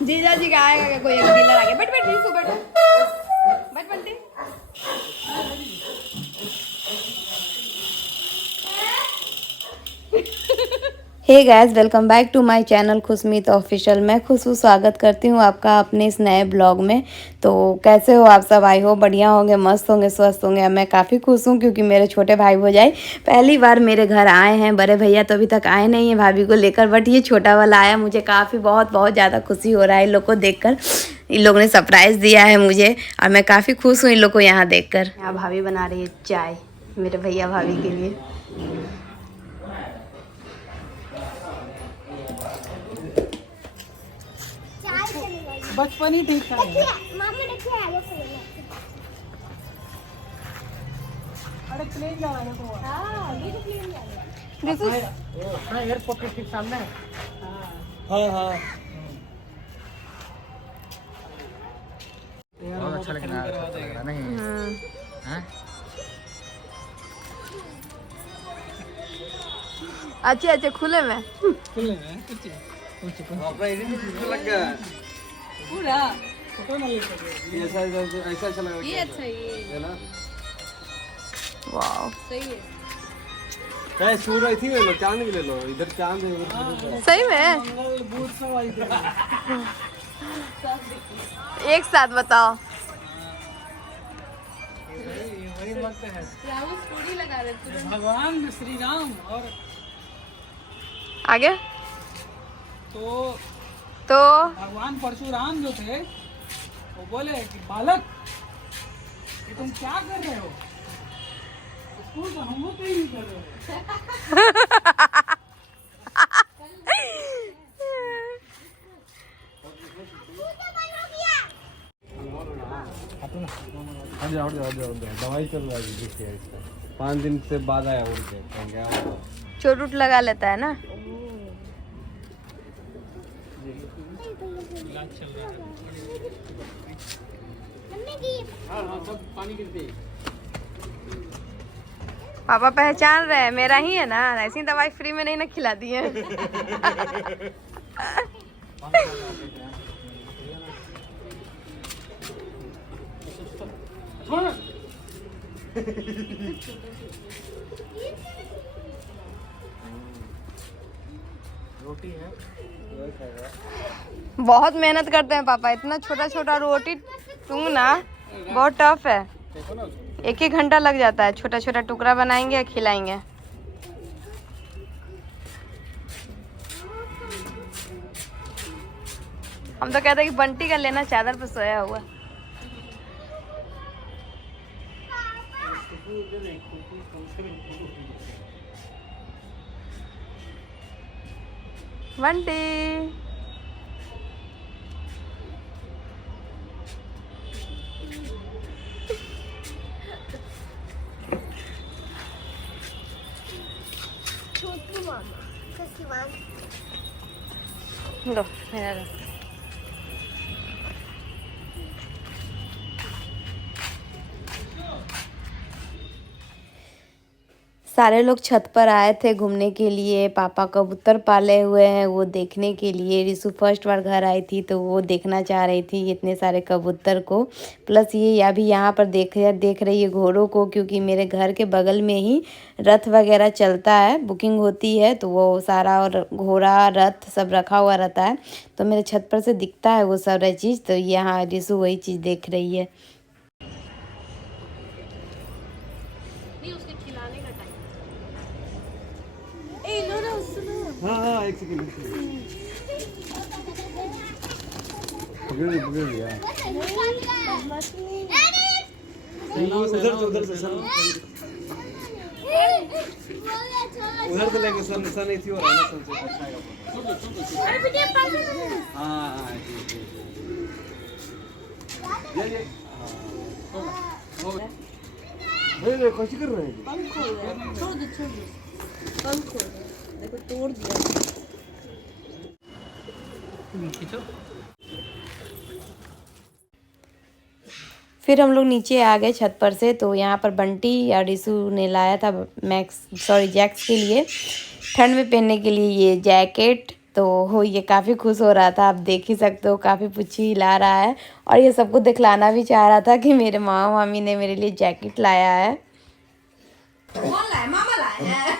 जीजा जी का आएगा क्या? कोई एक डीलर आ गया। बैठ बैठ रीसू बैठ बैठ Bunty. Hey guys, welcome back to my channel Khushmeet official. मैं खुशबू स्वागत करती हूँ आपका अपने इस नए ब्लॉग में। तो कैसे हो आप सब? आई हो बढ़िया होंगे, मस्त होंगे, स्वस्थ होंगे। मैं काफ़ी खुश हूँ क्योंकि मेरे छोटे भाई भौजाई पहली बार मेरे घर आए हैं। बड़े भैया तो अभी तक आए नहीं हैं भाभी को लेकर, बट ये छोटा वाला आया। मुझे काफ़ी बहुत ज़्यादा खुशी हो रहा है इन लोग को देख कर। इन लोगों ने सरप्राइज़ दिया है मुझे और मैं काफ़ी खुश हूँ इन लोग को यहाँ देख कर। यहाँ भाभी बना रही है चाय मेरे भैया भाभी के लिए। बचपन ही ठीक था। अरे प्लेन जा रहा है तो। हाँ, ये तो प्लेन जा रहा है। हाँ, एयरपोर्ट के ठीक सामने है। हाँ हाँ। बहुत अच्छा लग रहा है नहीं? हाँ? अच्छे अच्छे खुले में कुछ लग गया पूरा फोटो ना ले सके। ऐसा अच्छा लग रहा है। ये अच्छा है ना। वाह सही है। चाहे सूरज थी ले लो, चांद भी ले लो। इधर चांद है उधर सही में मंगल बुध सब आई थे। एक साथ बताओ। वही वक्त है। पूरी लगा रहे भगवान श्री राम और आगे तो भगवान परशुराम जो थे वो बोले कि बालक ये तुम क्या कर रहे हो? स्कूल तो हम लोग कहीं नहीं कर रहे हो। दवाई चल रहा है 5 दिन से बाद आया उड़ के। चोट उट लगा लेता है ना। सब पानी गिरते। पापा पहचान रहे हैं, मेरा ही है ना। ऐसी दवाई फ्री में नहीं ना खिला दी है। रोटी है बहुत मेहनत करते हैं पापा। इतना छोटा छोटा रोटी टूंगना बहुत टफ है। 1-1 घंटा लग जाता है। छोटा छोटा टुकड़ा बनाएंगे और खिलाएंगे। हम तो कहते हैं कि बंटी का लेना चादर पे सोया हुआ। बंटी लो मेरा लो। सारे लोग छत पर आए थे घूमने के लिए। पापा कबूतर पाले हुए हैं वो देखने के लिए। रिसु फर्स्ट बार घर आई थी तो वो देखना चाह रही थी इतने सारे कबूतर को। प्लस ये अभी यहाँ पर देख रही है घोड़ों को, क्योंकि मेरे घर के बगल में ही रथ वगैरह चलता है, बुकिंग होती है तो वो सारा और घोड़ा रथ सब रखा हुआ रहता है। तो मेरे छत पर से दिखता है वो सारा चीज़। तो यहाँ रिसु वही चीज़ देख रही है। हाँ एक सेकंड पकड़ लिया। उधर से उधर से लेके सन ऐसी हो रहा है ना। हाँ ये कैसे कर रहे हैं? छोड़ दो देखो तोड़ दिया। फिर हम लोग नीचे आ गए छत पर से। तो यहाँ पर बंटी या रिसू ने लाया था जैक्स के लिए ठंड में पहनने के लिए ये जैकेट। तो हो ये काफ़ी खुश हो रहा था, आप देख ही सकते हो, काफ़ी पुच्छी हिला रहा है और ये सबको दिखलाना भी चाह रहा था कि मेरे मामा मामी ने मेरे लिए जैकेट लाया है। कौन लाया? मामा लाया।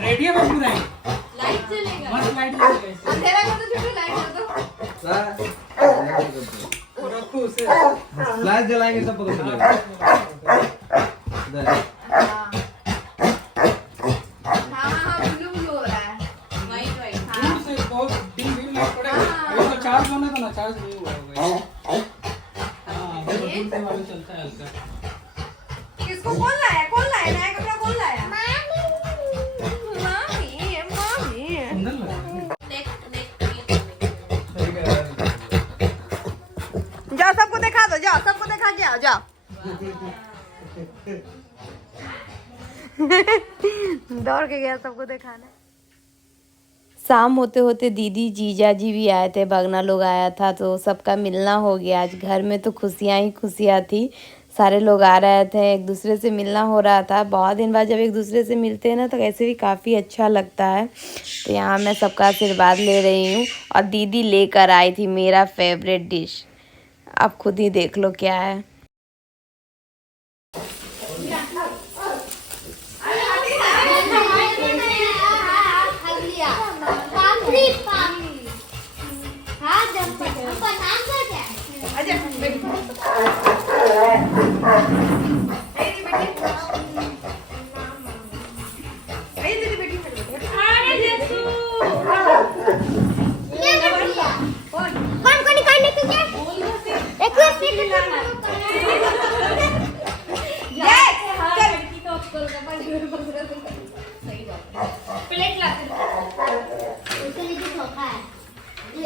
रेडी है बबलू राय? लाइट जलेगा। मस्त लाइट लगेगा। अंधेरा कर दो, छोटू लाइट कर दो। रखो उसे। फ्लैश जलाएंगे सब पता चलेगा। हाँ, ब्लू ब्लू हो रहा है। वाइट हाँ। दूर से बहुत दिन भी लाइट पड़ेगा। वो तो चार्ज होना था ना, चार्ज नहीं हुआ होगा। हाँ, वो दूर से वाला चलता है हल्का। किसको कौन लाया? कौन लाया? नया कपड़ा कौन लाया? मामी, मामी। सुंदर लग रहा है। जाओ सबको दिखा दो, जाओ सबको दिखा, जाओ जाओ। दौड़ के गया सबको दिखाने। शाम होते होते दीदी जीजा जी भी आए थे, बगना लोग आया था, तो सबका मिलना हो गया। आज घर में तो खुशियाँ ही खुशियाँ थी, सारे लोग आ रहे थे, एक दूसरे से मिलना हो रहा था। बहुत दिन बाद जब एक दूसरे से मिलते हैं ना तो ऐसे भी काफ़ी अच्छा लगता है। तो यहाँ मैं सबका आशीर्वाद ले रही हूँ और दीदी लेकर आई थी मेरा फेवरेट डिश, आप खुद ही देख लो क्या है।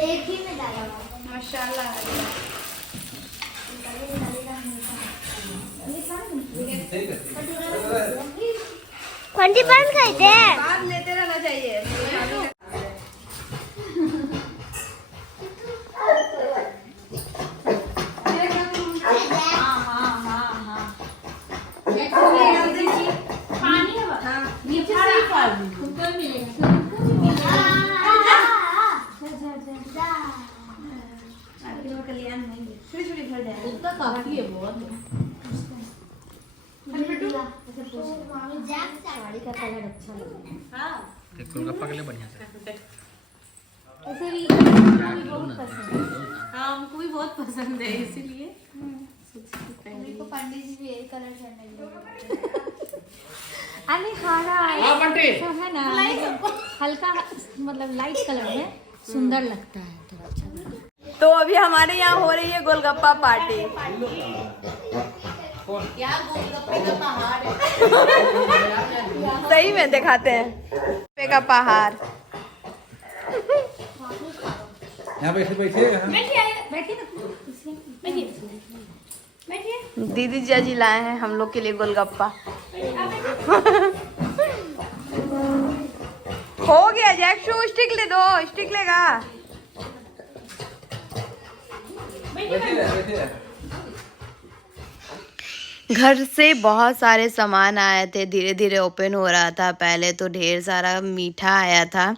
एक ही में डाला माशाल्लाह। कंटी बंद कर दे। बाद लेते रहना चाहिए। पानी नीचे से ऊपर मिलेगा। कल्याण नहीं छोटी छोटी घर जाए उसका काफी है बहुत। साड़ी का कलर अच्छा लग रहा है। एक गोलगप्पा के लिए बढ़िया से ऐसे भी बहुत पसंद है। हाँ हमको भी बहुत पसंद है, इसीलिए मेरे को पंडित जी भी यही कलर चढ़ने अरे हरा है ना, हल्का मतलब लाइट कलर में सुंदर लगता है, तो अच्छा लगता है। तो अभी हमारे यहाँ हो रही है गोलगप्पा पार्टी। यार गोलगप्पे का पहाड़ है। सही में दिखाते हैं गोलगप्पे का पहाड़। यहाँ पे बैठिए। दीदी जाजी लाए हैं हम लोग के लिए गोलगप्पा। हो गया जैक्शू, स्टिक ले दो, स्टिक लेगा। घर से बहुत सारे सामान आए थे, धीरे धीरे ओपन हो रहा था। पहले तो ढेर सारा मीठा आया था,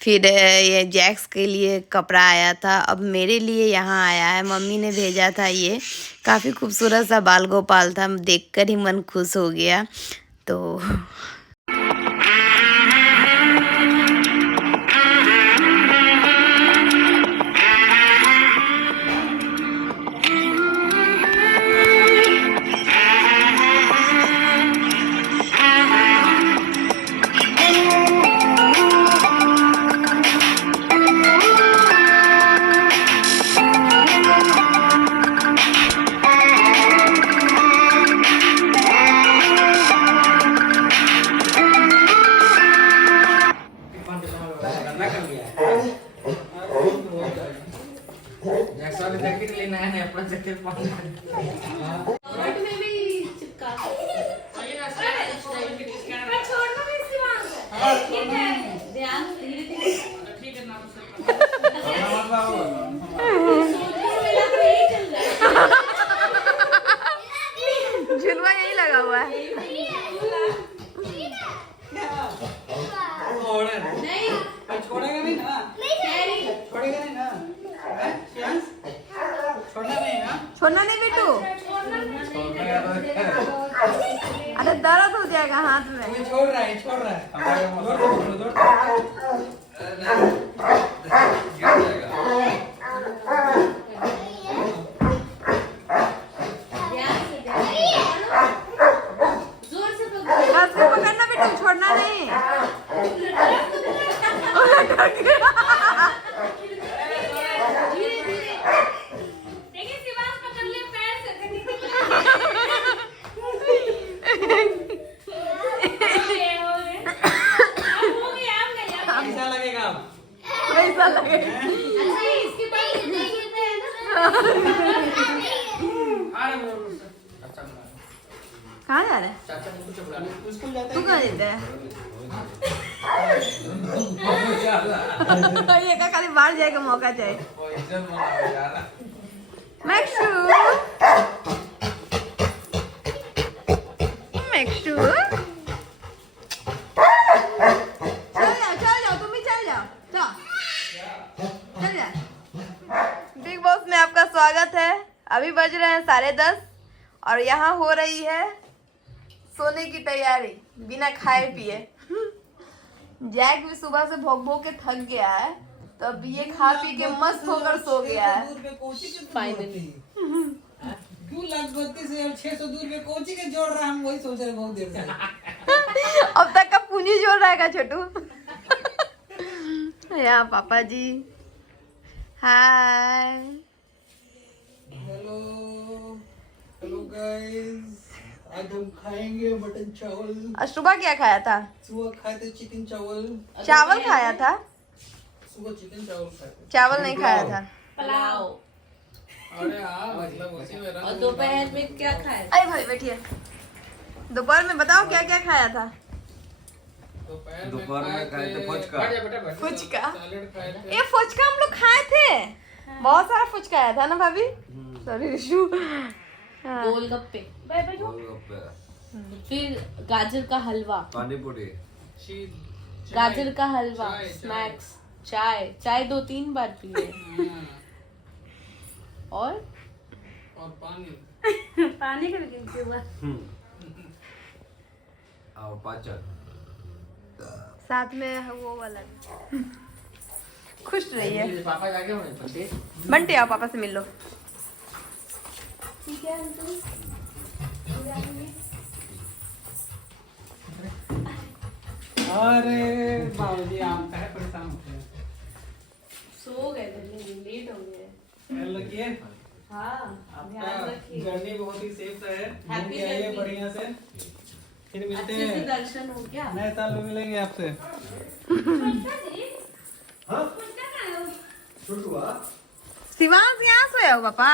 फिर ये जैक्स के लिए कपड़ा आया था, अब मेरे लिए यहाँ आया है। मम्मी ने भेजा था, ये काफ़ी खूबसूरत सा बाल गोपाल था, देखकर ही मन खुश हो गया। तो जैकेट लेना है, अपना जैकेट पहनना है। में भी चिपका ध्यान धीरे धीरे झुलवा यही लगा हुआ है। छोड़ेगा नहीं ना? छोड़ेगा नहीं ना? हैं? श्रेयांश? छोड़ना नहीं ना? छोड़ना नहीं बेटू। अरे दर्द हो जाएगा हाथ में। ये छोड़ रहा है, छोड़ रहा है। जोर से पकड़ो। बस को पकड़ना बेटू, छोड़ना नहीं। धीरे धीरे देखिए, शिवांश पकड़ ले पैर से। हो गया। कैसा लगेगा अब? कैसा लगेगा? अच्छा, इसके बाद कितने गिरते हैं ना? कहाँ जा रहे हैं? चाचा मुझको चपला ले। स्कूल जाते तू हैं? कहाँ देते है? ये का खाली बाहर जाएगा मौका चाहिए। मैक्सू, मैक्सू, चल जाओ, तुम भी चल जाओ, चल जा। बिग बॉस में आपका स्वागत है। अभी बज रहे हैं 10:30 और यहाँ हो रही है सोने की तैयारी बिना खाए पिए। जैक भी सुबह से भोग भोग के थक गया है, तो अब ये खा पी के मस्त होकर सो गया है। फाइनली क्यों लाखपति से और 600 दूर पे कोची के जोड़ रहा है, हम वही सोच रहे हैं बहुत देर से। अब तक का पूंजी जोड़ रहेगा छोटू। यहाँ पापा जी, हाय। हेलो हेलो गाइस, आज हम खाएंगे मटन चावल। और सुबह क्या खाया था? सुबह खाए थे चिकन चावल। चावल खाया था? सुबह चिकन चावल खाए थे। चावल नहीं खाया था। पुलाव। अरे हाँ, मतलब उसी में और दोपहर में क्या खाए? अरे भाई बैठिए। दोपहर में बताओ क्या क्या खाया था? दोपहर में खाए थे फुचका। फुचका? सैलेड खाए थे। ये फुचका हम लोग खाए थे, बहुत सारा फुचका आया था ना भाभी? सॉरी रिशु। हाँ। गोलगप्पे, गोलगप्पे, फिर गाजर का हलवा, पानी पूरी, गाजर का हलवा, चाय, स्नैक्स, चाय 2-3 बार पिए। हाँ, और पानी। पानी का भी हुआ। और पाचन। साथ में वो वाला खुश रहिए। पापा जाके होने पड़ते। बंटे आओ, पापा से मिल लो। ठीक है अंकल। अरे बाबूजी आम का है, परेशान होते हैं। सो गए थे, लेट हो गए। ख्याल रखिए, हाँ, आपका ध्यान रखिए। जर्नी बहुत ही सेफ रहे। घूम Happy के आइए journey। बढ़िया से, फिर मिलते अच्छे से हैं दर्शन हो गया। नए साल में, मिलेंगे आपसे। शिवांश यहाँ सोया हो पापा?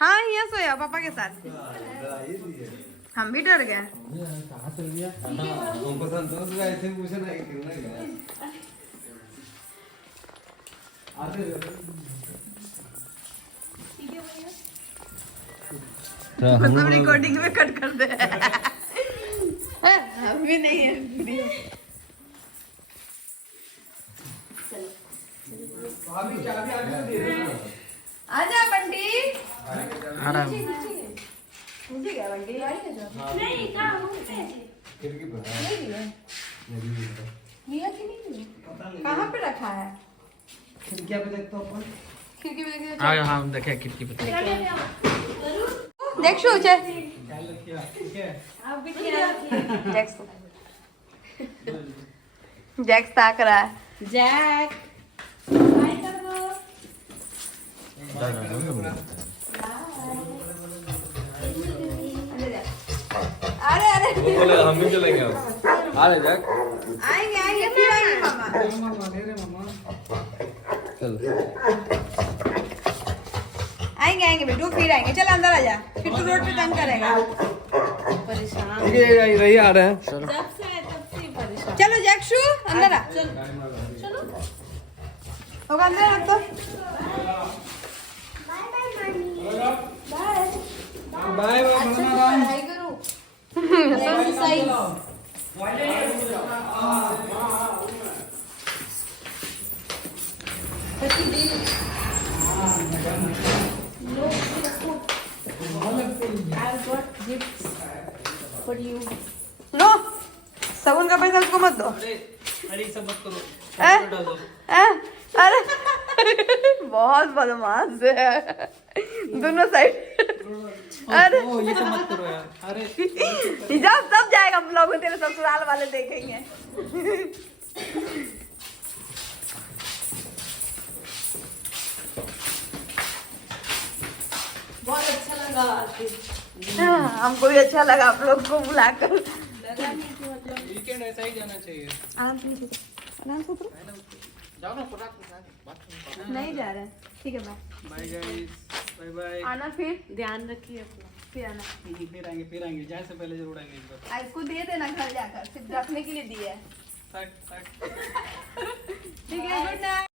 हाँ यहाँ सोया हो पापा के साथ। हम भी डर गए। कहाँ चल गया? हमको संतोष का ऐसे पूछे ना कि क्यों ना गया। मतलब रिकॉर्डिंग में कट कर दे। अभी नहीं है वीडियो। आजा बंटी। नीचे गया बंटी। नहीं, कहाँ हो गए? खिड़की पर लिया कि नहीं? कहाँ पे रखा है? खिड़कियाँ पे देखता हूँ अपन। खिड़की में देखिए। हाँ देखे खिड़की पे। देख शू चे। ख्याल रखिए, ठीक है? आप भी ख्याल रखिए। जैक्स जैक्स ताक रहा है। जैक, हाय कर दो। अरे अरे बोले हम भी चलेंगे अब। आ रहे जैक। आएंगे आएंगे फिर आएंगे मामा। मामा दे रहे मामा। चल। आएंगे आएंगे बेटू फिर आएंगे। चल अंदर आ जा, फिर तू रोड पे तंग करेगा। परेशान ठीक है यही आ रहे हैं। जब से आए तब से ही परेशान। चलो जैक्शु अंदर आ। चलो तो अंदर रख दो। बाय बाय बनाना राम। लो साबुन का पैसा उसको मत दो। अरे सब मत करो। अरे बहुत बदमाश है दोनों साइड। अरे ओ ये सब मत करो यार। अरे हिजाब सब जाएगा ब्लॉग में, तेरे ससुराल वाले देखेंगे। बहुत अच्छा लगा हमको भी अच्छा लगा आप लोग को बुलाकर। वीकेंड ऐसा ही जाना चाहिए। आराम से नीचे आराम से उतरो। जाओ ना पूरा नहीं जा रहे हैं, ठीक है bye. Bye guys, bye bye. आना फिर, ध्यान रखिए अपना। फिर आना। फिर आएंगे जाने से पहले जरूर आएंगे एक बार। इसको दे देना घर जाकर, सिर्फ रखने के लिए दिया है। सट सट। ठीक है, गुड नाइट।